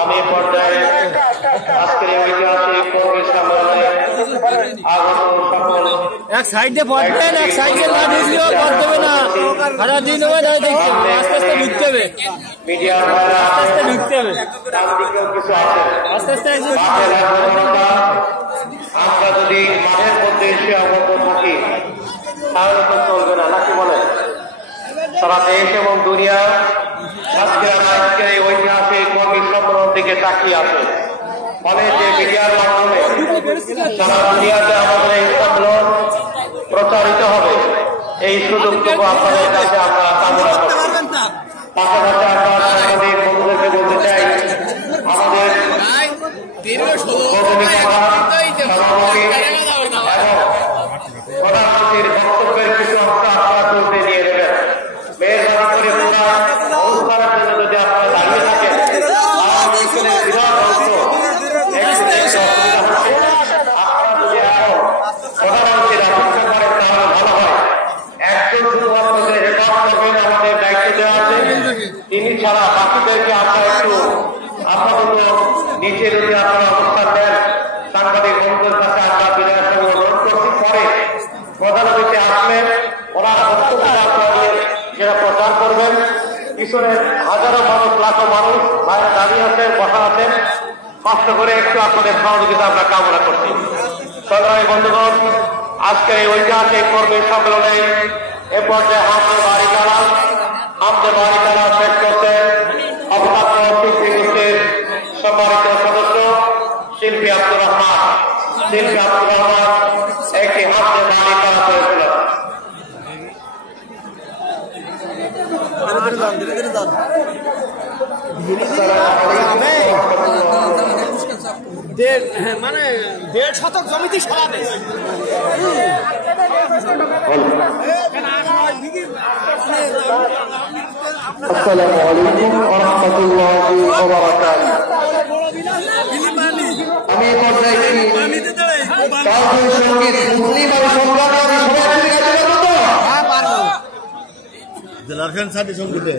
আমি পর্যায়ে আজকের ঐতিহাসিক কর্মী সম্মেলনে আগত সকল এক সাইডে পড়বেন, এক সাইডে না ঢুকলেও পড় দেবে না, সারা দিন হবে না, আস্তে আস্তে ঢুকতে হবে, মিডিয়ার আস্তে আস্তে ঢুকতে হবে, কিছু আছে আস্তে আস্তে। আমরা যদি মাঠের মধ্যে এসে অবগত থাকি তাহলে তো চলবে না, নাকি বলে? সারা দেশ এবং দুনিয়া আজকের এই ঐতিহাসিক কর্মী সম্মেলন দিকে তাকিয়ে আছে। ফলে যে মিডিয়ার মাধ্যমে সারা দুনিয়াতে আমাদের এই সম্মেলন প্রচারিত হবে, এই সুযোগটুকু আপনাদের কাছে আমরা কামনা করছি। পাশাপাশি আমরা সাংবাদিক বন্ধুদেরকে বলতে চাই, আমাদের প্রধানমন্ত্রীর বক্তব্যের কিছু অংশ আপনারা তুলতে নিয়ে নেবেন। মেহরবানি করে অনুষ্ঠানের জন্য যদি আপনারা দাঁড়িয়ে থাকেন, বিরাট অংশ আপনারা যদি এখন প্রধানমন্ত্রীর অপেক্ষা করেন তাহলে ভালো হয়। একজন শুধুমাত্র যে হেডাপ করবেন আমাদের দায়িত্ব দেওয়া আছে, তিনি ছাড়া বাকিদেরকে আপনারা একটু আপাতত নিচে যদি আপনারা অবস্থান দেন, সাংবাদিক বন্ধুদের কাছে আমরা বিনয়ের সঙ্গে অনুরোধ করছি। পরে প্রধানমন্ত্রী আসবেন, ওনার বক্তব্য আপনাদের যেটা প্রচার করবেন, পিছনে হাজারো মানুষ, লাখো মানুষ বাইরে দাঁড়িয়ে আছেন, বসা আছেন, কষ্ট করে একটু আপনাদের সহযোগিতা আমরা কামনা করছি। সংগ্রামী বন্ধুগণ, আজকের এই ঐতিহাসিক কর্মী সম্মেলনে এ পর্যায়ে আমাদের বাড়িকালা শেষ করছেন অবকাত্য শিল্পী গোষ্ঠীর সম্মানিত সদস্য শিল্পী আব্দুর রহমান। শিল্পী আব্দুর রহমান একটি হাতে বাড়িকালা করেছিল। মানে 1.5 শতক জমিতে সরাবে। আসসালামু আলাইকুম ওয়া রাহমাতুল্লাহি ওয়া বারাকাতুহু। আমি এই পর্যায়ে কাউকে সঙ্গীত মুসলিম আর সম্রাট আমি সবাই মিলে গাইতে পারবো তো? হ্যাঁ পারবো। জেলার ফ্যান সাথে সঙ্গীতে